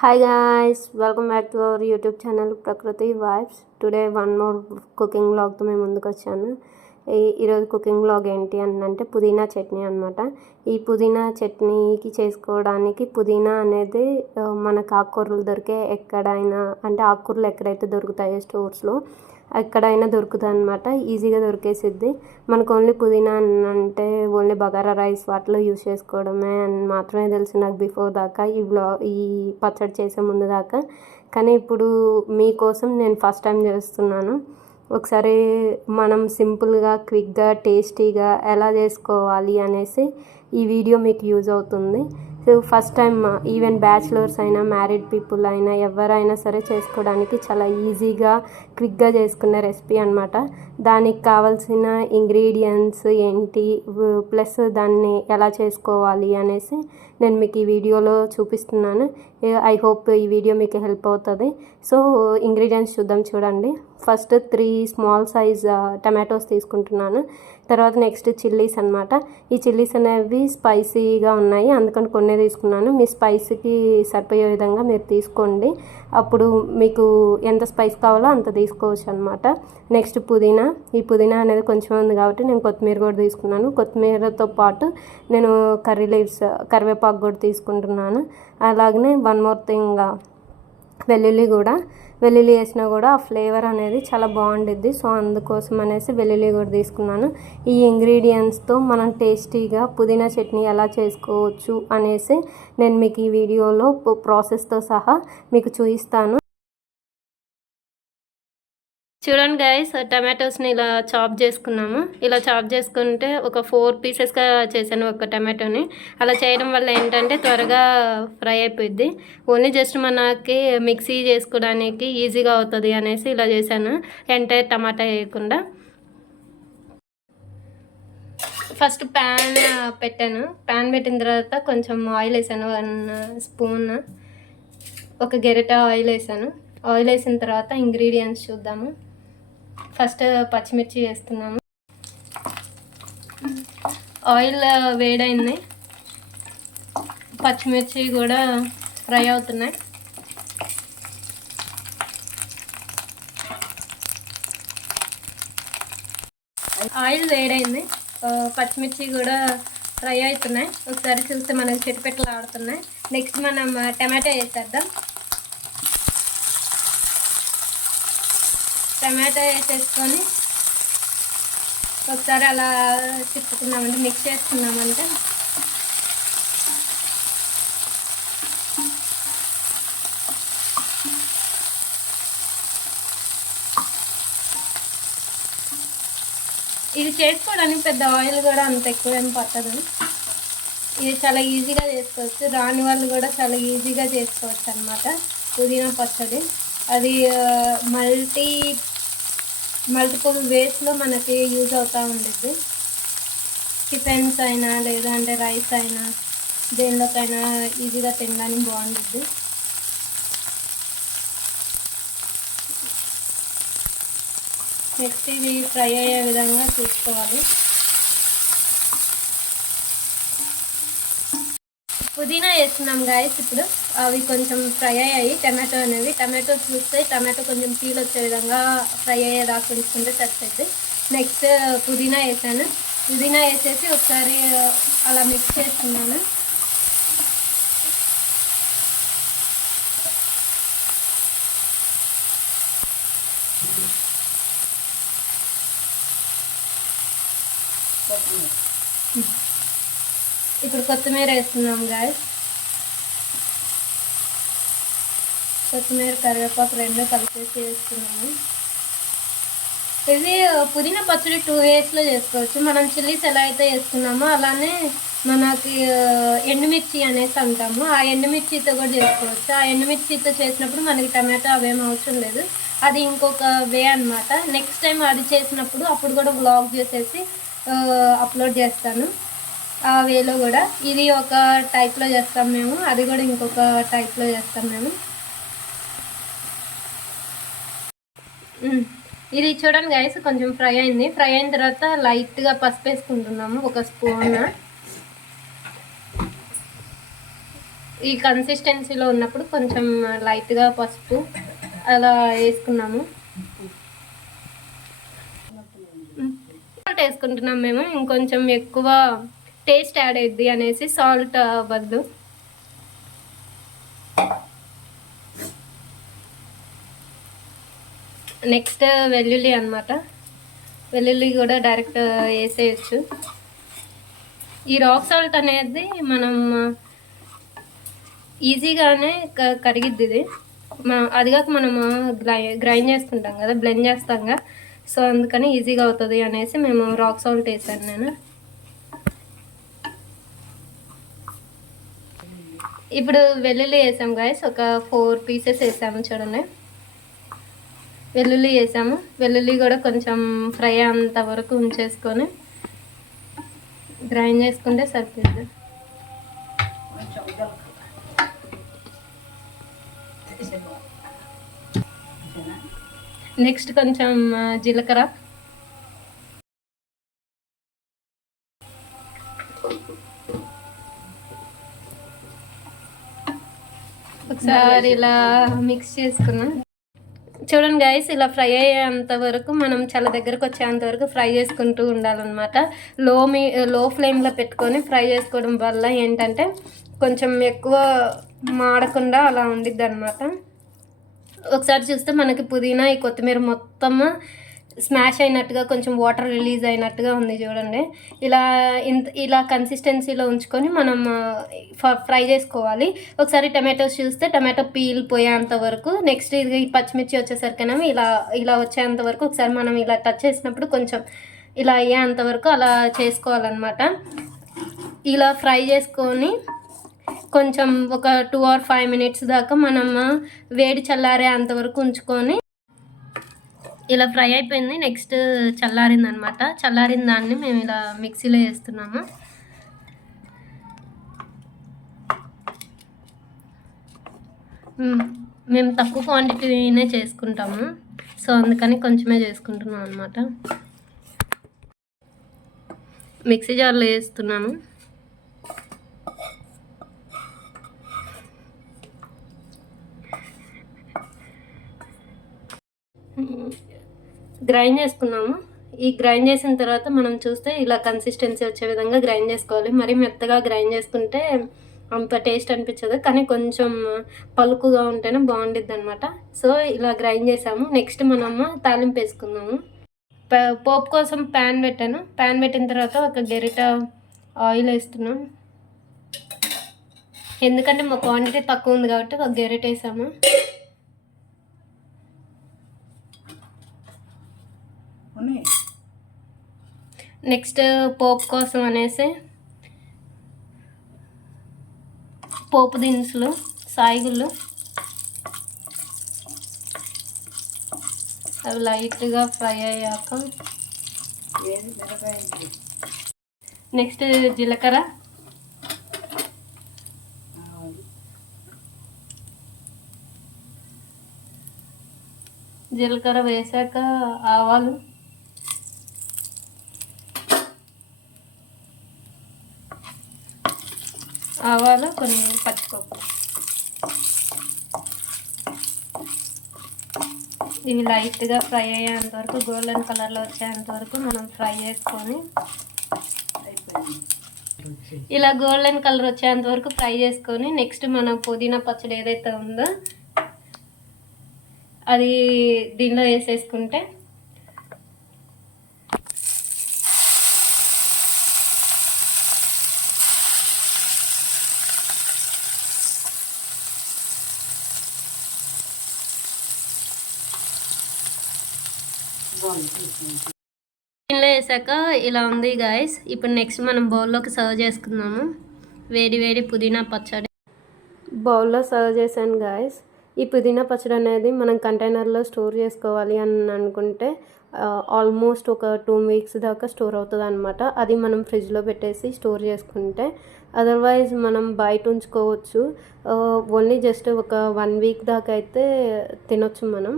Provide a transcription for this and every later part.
Hi guys, welcome back to our YouTube channel Prakriti Vibes. Today one more cooking vlog తో మేము ముందుకు వచ్చాను. ఈరోజు కుకింగ్ వ్లాగ్ ఏంటి అంటే పుదీనా చట్నీ అనమాట. ఈ పుదీనా చట్నీకి చేసుకోవడానికి పుదీనా అనేది మనకు ఆకుకూరలు దొరికే ఎక్కడైనా అంటే ఆకుకూరలు ఎక్కడైతే దొరుకుతాయో స్టోర్స్లో ఎక్కడైనా దొరుకుతుంది అనమాట. ఈజీగా దొరికేసిద్ది. మనకు ఓన్లీ పుదీనా అంటే ఓన్లీ బగారా రైస్ వాటిలో యూస్ చేసుకోవడమే అని మాత్రమే తెలుసు నాకు బిఫోర్ దాకా, ఈ పచ్చడి చేసే ముందు దాకా. కానీ ఇప్పుడు మీకోసం నేను ఫస్ట్ టైం చేస్తున్నాను. ఒకసారి మనం సింపుల్గా క్విక్గా టేస్టీగా ఎలా చేసుకోవాలి అనేసి ఈ వీడియో మీకు యూజ్ అవుతుంది. So first time even bachelors అయినా మ్యారీడ్ పీపుల్ అయినా ఎవరైనా సరే చేసుకోవడానికి చాలా ఈజీగా క్విక్గా చేసుకునే రెసిపీ అనమాట. దానికి కావాల్సిన ఇంగ్రీడియంట్స్ ఏంటి ప్లస్ దాన్ని ఎలా చేసుకోవాలి అనేసి నేను మీకు ఈ వీడియోలో చూపిస్తున్నాను. ఐ హోప్ ఈ వీడియో మీకు హెల్ప్ అవుతుంది. సో ఇంగ్రీడియంట్స్ చూడండి. ఫస్ట్ 3 స్మాల్ సైజ్ టమాటోస్ తీసుకుంటున్నాను. తర్వాత నెక్స్ట్ చిల్లీస్ అనమాట. ఈ చిల్లీస్ అనేవి స్పైసీగా ఉన్నాయి, అందుకని కొన్ని తీసుకున్నాను. మీ స్పైసీకి సరిపోయే విధంగా మీరు తీసుకోండి. అప్పుడు మీకు ఎంత స్పైస్ కావాలో అంత తీసుకోవచ్చు అనమాట. నెక్స్ట్ పుదీనా. ఈ పుదీనా అనేది కొంచెం ఉంది కాబట్టి నేను కొత్తిమీర కూడా తీసుకున్నాను. కొత్తిమీరతో పాటు నేను కరివేపాకు కూడా తీసుకుంటున్నాను. అలాగనే వన్ మోర్ థింగ్, వెల్లుల్లి వేసినా కూడా ఆ ఫ్లేవర్ అనేది చాలా బాగుండిద్ది. సో అందుకోసం అనేసి వెల్లుల్లి కూడా తీసుకున్నాను. ఈ ఇంగ్రీడియంట్స్తో మనం టేస్టీగా పుదీనా చట్నీ ఎలా చేసుకోవచ్చు అనేసి నేను మీకు ఈ వీడియోలో ప్రాసెస్తో సహా మీకు చూపిస్తాను. చూడండి గైస్, టమాటోస్ని ఇలా చాప్ చేసుకున్నాము. ఇలా చాప్ చేసుకుంటే ఒక 4 పీసెస్గా చేశాను ఒక టమాటోని. అలా చేయడం వల్ల ఏంటంటే త్వరగా ఫ్రై అయిపోయింది. ఓన్లీ జస్ట్ మనకి మిక్సీ చేసుకోవడానికి ఈజీగా అవుతుంది అనేసి ఇలా చేశాను, ఎంటైర్ టమాటా వేయకుండా. ఫస్ట్ ప్యాన్ పెట్టాను. ప్యాన్ పెట్టిన తర్వాత కొంచెం ఆయిల్ వేసాను, 1 స్పూన్, ఒక గెరిట ఆయిల్ వేసాను. ఆయిల్ వేసిన తర్వాత ఇంగ్రీడియంట్స్ చూద్దాము. ఫస్ట్ పచ్చిమిర్చి వేస్తున్నాము. ఆయిల్ వేడైంది, పచ్చిమిర్చి కూడా ఫ్రై అవుతున్నాయి. ఆయిల్ వేడైంది, పచ్చిమిర్చి కూడా ఫ్రై అవుతున్నాయి. ఒకసారి చూస్తే మనకి చిటపెట్టలు ఆడుతున్నాయి. నెక్స్ట్ మనం టమాటా వేసేద్దాం. టమాటా వేసేసుకొని ఒకసారి అలా తిప్పుకున్నామంటే, మిక్స్ చేసుకున్నామంటే ఇది చేసుకోవడానికి పెద్ద ఆయిల్ కూడా అంత ఎక్కువ ఏం పట్టదు. ఇది చాలా ఈజీగా చేసుకోవచ్చు, రాని వాళ్ళు కూడా చాలా ఈజీగా చేసుకోవచ్చు అన్నమాట. పుదీనా పచ్చడి అది మల్టిపుల్ వేస్లో మనకి యూజ్ అవుతూ ఉండిద్ది. టిఫిన్స్ అయినా లేదంటే రైస్ అయినా దేనిలోకైనా ఈజీగా తినడానికి బాగుండిద్ది. నెక్స్ట్ ఇవి ఫ్రై అయ్యే విధంగా చూసుకోవాలి. పుదీనా వేస్తున్నాం గాయస్. ఇప్పుడు అవి కొంచెం ఫ్రై అయ్యాయి. టమాటో చూస్తే టమాటో కొంచెం పీల్ వచ్చే విధంగా ఫ్రై అయ్యేదాకా ఉంచుకుంటే సరిపోద్ది. నెక్స్ట్ పుదీనా వేసాను. పుదీనా వేసేసి ఒకసారి అలా మిక్స్ చేస్తున్నాను. ఇప్పుడు కొత్తిమీర వేస్తున్నాం గాయస్. కొత్తిమీర కరివేపాకు 2 కలిపేసి వేస్తున్నాము. ఇది పుదీనా పచ్చడి 2 వేస్లో చేసుకోవచ్చు. మనం చిల్లీస్ ఎలా అయితే వేసుకున్నామో అలానే మనకి ఎండుమిర్చి అనేసి అంటాము, ఆ ఎండుమిర్చితో కూడా చేసుకోవచ్చు. ఆ ఎండుమిర్చితో చేసినప్పుడు మనకి టమాటా అవేం అవసరం లేదు. అది ఇంకొక వే అనమాట. నెక్స్ట్ టైం అది చేసినప్పుడు అప్పుడు కూడా వ్లాగ్ చేసేసి అప్లోడ్ చేస్తాను. ఆ వేలో కూడా ఇది ఒక టైప్లో చేస్తాం మేము, అది కూడా ఇంకొక టైప్లో చేస్తాం మేము. ఇది చూడండి గైస్, కొంచెం ఫ్రై అయింది. ఫ్రై అయిన తర్వాత లైట్గా పసుపు వేసుకుంటున్నాము, 1 స్పూన్. ఈ కన్సిస్టెన్సీలో ఉన్నప్పుడు కొంచెం లైట్గా పసుపు అలా వేసుకున్నాము. సాల్ట్ వేసుకుంటున్నాం మేము, ఇంకొంచెం ఎక్కువ టేస్ట్ యాడ్ అయ్యిద్ది అనేసి సాల్ట్ బదులు. నెక్స్ట్ వెల్లుల్లి అనమాట. వెల్లుల్లి కూడా డైరెక్ట్ వేసేయచ్చు. ఈ రాక్ సాల్ట్ అనేది మనం ఈజీగానే కరిగిద్ది ఇది. అది కాక మనము గ్రైండ్ చేసుకుంటాం కదా, బ్లెండ్ చేస్తాంగా, సో అందుకని ఈజీగా అవుతుంది అనేసి మేము రాక్ సాల్ట్ వేసాను నేను. ఇప్పుడు వెల్లుల్లి వేసాము గాయస్, ఒక 4 పీసెస్ వేసాము చూడండి. వెల్లుల్లి వేసాము. వెల్లుల్లి కూడా కొంచెం ఫ్రై అంత వరకు ఉంచేసుకొని గ్రైండ్ చేసుకుంటే సరిపోతుంది. నెక్స్ట్ కొంచెం జీలకర్ర, ఒకసారి ఇలా మిక్స్ చేసుకున్నాం. చూడండి గైస్, ఇలా ఫ్రై అయ్యేంత వరకు మనం చాలా దగ్గరకు వచ్చేంత వరకు ఫ్రై చేసుకుంటూ ఉండాలన్నమాట. లో ఫ్లేమ్లో పెట్టుకొని ఫ్రై చేసుకోవడం వల్ల ఏంటంటే కొంచెం ఎక్కువ మాడకుండా అలా ఉండిద్ది అనమాట. ఒకసారి చూస్తే మనకి పుదీనా, ఈ కొత్తిమీర మొత్తం స్మాష్ అయినట్టుగా, కొంచెం వాటర్ రిలీజ్ అయినట్టుగా ఉంది చూడండి. ఇలా కన్సిస్టెన్సీలో ఉంచుకొని మనం ఫ్రై చేసుకోవాలి. ఒకసారి టమాటోస్ చూస్తే టమాటో పీల్ పోయేంత వరకు, నెక్స్ట్ ఇది పచ్చిమిర్చి వచ్చేసరికైనా ఇలా వచ్చేంత వరకు ఒకసారి మనం ఇలా టచ్ చేసినప్పుడు కొంచెం ఇలా అయ్యేంత వరకు అలా చేసుకోవాలన్నమాట. ఇలా ఫ్రై చేసుకొని కొంచెం ఒక 2 or 5 minutes దాకా మనం వేడి చల్లారే అంతవరకు ఉంచుకొని, ఇలా ఫ్రై అయిపోయింది. నెక్స్ట్ చల్లారింది అనమాట. చల్లారిన దాన్ని మేము ఇలా మిక్సీలో వేస్తున్నాము. మేము తక్కువ క్వాంటిటీనే చేసుకుంటాము, సో అందుకని కొంచెమే చేసుకుంటున్నాం అనమాట. మిక్సీ జార్లో వేస్తున్నాను. గ్రైండ్ చేసుకున్నాము. ఈ గ్రైండ్ చేసిన తర్వాత మనం చూస్తే ఇలా కన్సిస్టెన్సీ వచ్చే విధంగా గ్రైండ్ చేసుకోవాలి. మరీ మెత్తగా గ్రైండ్ చేసుకుంటే అంత టేస్ట్ అనిపించదు, కానీ కొంచెం పలుకుగా ఉంటేనే బాగుండిద్ది అనమాట. సో ఇలా గ్రైండ్ చేసాము. నెక్స్ట్ మనము తాలింపు వేసుకుందాము. పోపు కోసం ప్యాన్ పెట్టాను. ప్యాన్ పెట్టిన తర్వాత ఒక గరిట ఆయిల్ వేస్తున్నాం. ఎందుకంటే మా క్వాంటిటీ తక్కువ ఉంది కాబట్టి ఒక గరిట వేసాము. నెక్స్ట్ పోపు కోసం అనేసి పోపు దినుసులు, సాయిగుళ్ళు అవి లైట్గా ఫ్రై అయ్యాక నెక్స్ట్ జీలకర్ర, జీలకర్ర వేసాక ఆవాలు, కొన్ని పచ్చిపప్పు, ఇవి లైట్గా ఫ్రై అయ్యేంత వరకు, గోల్డెన్ కలర్లో వచ్చేంత వరకు మనం ఫ్రై చేసుకొని, ఇలా గోల్డెన్ కలర్ వచ్చేంత వరకు ఫ్రై చేసుకొని నెక్స్ట్ మన పుదీనా పచ్చడి ఏదైతే ఉందో అది దీనిలో వేసేసుకుంటే దీనిలో వేసాక ఇలా ఉంది గాయస్. ఇప్పుడు నెక్స్ట్ మనం బౌల్లోకి సర్వ్ చేసుకుందాము. వేడి వేడి పుదీనా పచ్చడి బౌల్లో సర్వ్ చేశాను గాయస్. ఈ పుదీనా పచ్చడి అనేది మనం కంటైనర్లో స్టోర్ చేసుకోవాలి అని అనుకుంటే ఆల్మోస్ట్ ఒక 2 weeks దాకా స్టోర్ అవుతుంది అనమాట. అది మనం ఫ్రిడ్జ్లో పెట్టేసి స్టోర్ చేసుకుంటే. అదర్వైజ్ మనం బయట ఉంచుకోవచ్చు. ఓన్లీ జస్ట్ ఒక 1 week దాకా అయితే తినొచ్చు మనం.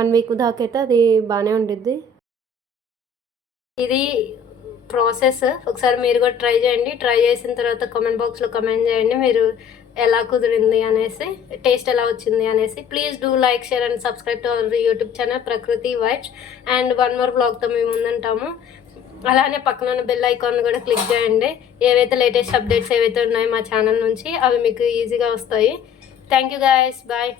1 week దాకా అయితే అది బాగానే ఉండిద్ది. ఇది ప్రాసెస్ ఒకసారి మీరు కూడా ట్రై చేయండి. ట్రై చేసిన తర్వాత కామెంట్ బాక్స్లో కామెంట్ చేయండి మీరు ఎలా కుదిరింది అనేసి, టేస్ట్ ఎలా వచ్చింది అనేసి. Please do like, share and subscribe to our YouTube channel ప్రకృతి వైబ్స్. అండ్ వన్ మోర్ బ్లాగ్తో మేము ముందుంటాము. అలానే పక్కన ఉన్న బెల్ ఐకాన్ కూడా క్లిక్ చేయండి. ఏవైతే లేటెస్ట్ అప్డేట్స్ ఏవైతే ఉన్నాయో మా ఛానల్ నుంచి అవి మీకు ఈజీగా వస్తాయి. Thank you guys, bye.